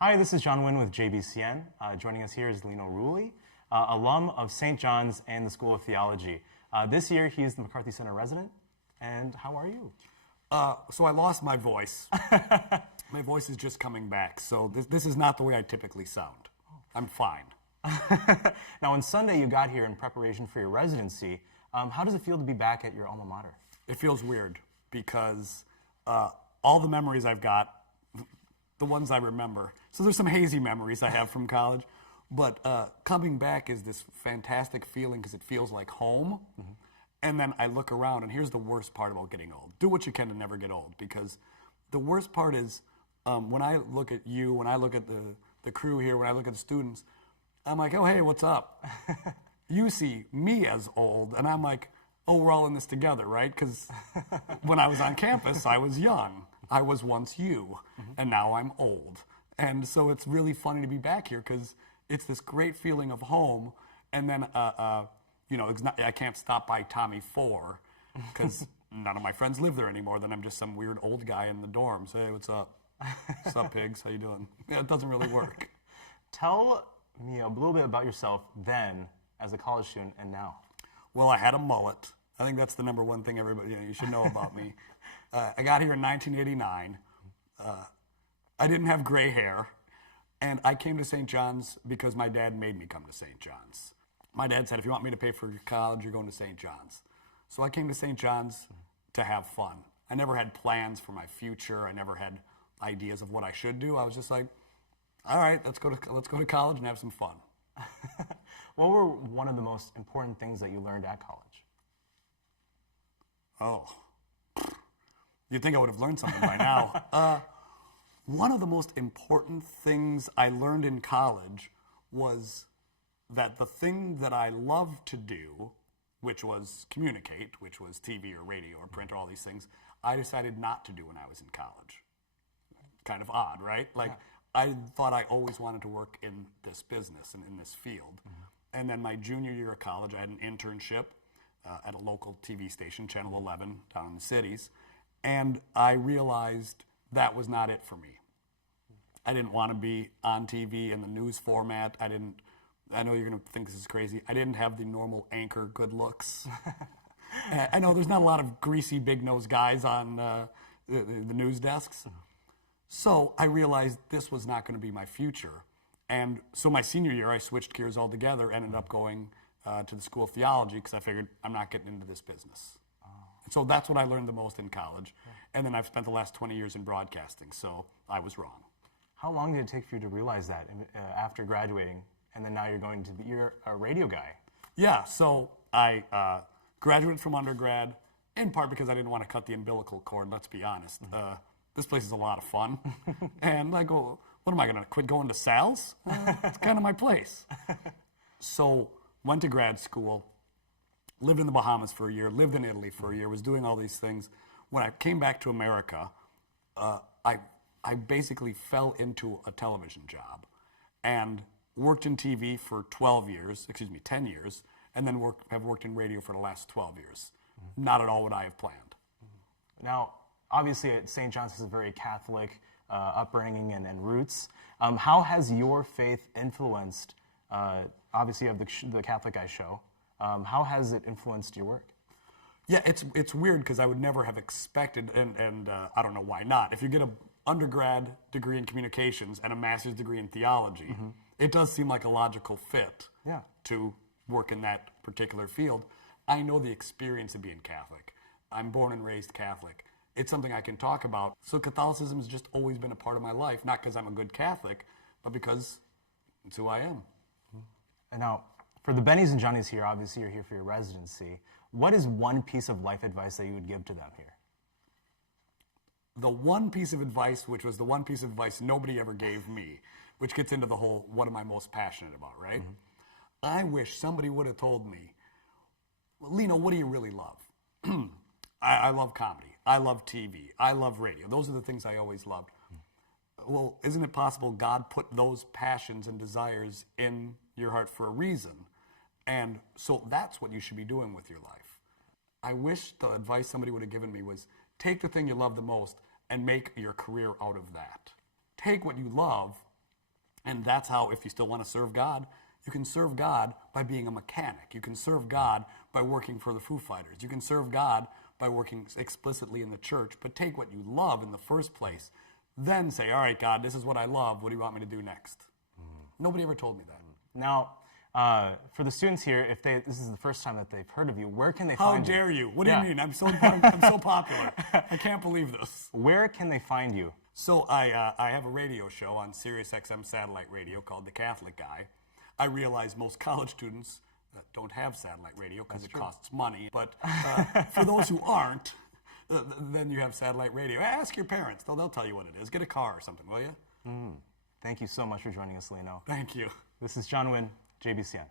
Hi, this is John Wynn with JBCN. Joining us here is Lino Rulli, alum of St. John's and the School of Theology. This year, he is the McCarthy Center resident. And how are you? So I lost my voice. My voice is just coming back, so this is not the way I typically sound. I'm fine. Now, on Sunday, you got here in preparation for your residency. How does it feel to be back at your alma mater? It feels weird because all the memories I've got, the ones I remember. So there's some hazy memories I have from college, but coming back is this fantastic feeling because it feels like home. Mm-hmm. And then I look around, and here's the worst part about getting old. Do what you can to never get old, because the worst part is when I look at you, when I look at the crew here, when I look at the students, I'm like, oh, hey, what's up? You see me as old, and I'm like, oh, we're all in this together, right? Because when I was on campus, I was young. I was once you, and now I'm old. And so it's really funny to be back here because it's this great feeling of home, and then I can't stop by Tommy 4 because none of my friends live there anymore. Then I'm just some weird old guy in the dorms. Hey, what's up? What's up, pigs? How you doing? Yeah, it doesn't really work. Tell me a little bit about yourself then as a college student and now. Well, I had a mullet. I think that's the number one thing everybody you should know about me. I got here in 1989. I didn't have gray hair, and I came to St. John's because my dad made me come to St. John's. My dad said, if you want me to pay for your college, you're going to St. John's. So I came to St. John's to have fun. I never had plans for my future. I never had ideas of what I should do. I was just like, all right, let's go to college and have some fun. What were one of the most important things that you learned at college? Oh, you'd think I would have learned something by now. One of the most important things I learned in college was that the thing that I loved to do, which was communicate, which was TV or radio or print or all these things, I decided not to do when I was in college. Kind of odd, right? Like, I thought I always wanted to work in this business and in this field. Mm-hmm. And then my junior year of college, I had an internship at a local TV station, Channel 11, down in the cities. And I realized that was not it for me. I didn't want to be on TV in the news format. I know you're going to think this is crazy. I didn't have the normal anchor good looks. I know there's not a lot of greasy, big-nosed guys on the news desks. Mm-hmm. So I realized this was not going to be my future. And so my senior year, I switched gears altogether, ended up going to the School of Theology because I figured I'm not getting into this business. Oh. And so that's what I learned the most in college. Yeah. And then I've spent the last 20 years in broadcasting, so I was wrong. How long did it take for you to realize that after graduating, and then now you're a radio guy? Yeah, so I graduated from undergrad, in part because I didn't want to cut the umbilical cord, let's be honest. Mm-hmm. This place is a lot of fun. And I go, what am I going to quit going to Sal's? It's kind of my place. So went to grad school, lived in the Bahamas for a year, lived in Italy for a year, was doing all these things. When I came back to America, I basically fell into a television job and worked in TV for 10 years, and then have worked in radio for the last 12 years. Mm-hmm. Not at all what I have planned. Mm-hmm. Now, obviously, St. John's is a very Catholic upbringing and roots. How has your faith influenced, obviously you have the Catholic Guy show, how has it influenced your work? Yeah, it's weird because I would never have expected, and I don't know why not. If you get an undergrad degree in communications and a master's degree in theology, mm-hmm. it does seem like a logical fit to work in that particular field. I know the experience of being Catholic. I'm born and raised Catholic. It's something I can talk about. So Catholicism has just always been a part of my life, not because I'm a good Catholic, but because it's who I am. Mm-hmm. And now, for the Bennies and Johnnies here, obviously you're here for your residency. What is one piece of life advice that you would give to them here? The one piece of advice, which was the one piece of advice nobody ever gave me, which gets into the whole, what am I most passionate about, right? Mm-hmm. I wish somebody would have told me, Lino, what do you really love? I love comedy. I love TV. I love radio. Those are the things I always loved. Mm-hmm. Well, isn't it possible God put those passions and desires in your heart for a reason? And so that's what you should be doing with your life. I wish the advice somebody would have given me was, take the thing you love the most and make your career out of that. Take what you love And that's how, if you still want to serve God, you can serve God by being a mechanic. You can serve God by working for the Foo Fighters. You can serve God by working explicitly in the church, but take what you love in the first place. Then say, all right, God, this is what I love. What do you want me to do next? Nobody ever told me that. Now, for the students here, if this is the first time that they've heard of you, where can they How find you? dare you? What do you mean? I'm so popular. I can't believe this. Where can they find you? So I have a radio show on Sirius XM satellite radio called The Catholic Guy. I realize most college students don't have satellite radio because it costs money. But for those who aren't, then you have satellite radio. Ask your parents. They'll tell you what it is. Get a car or something, will you? Thank you so much for joining us, Lino. Thank you. This is John Wynn, JBCN.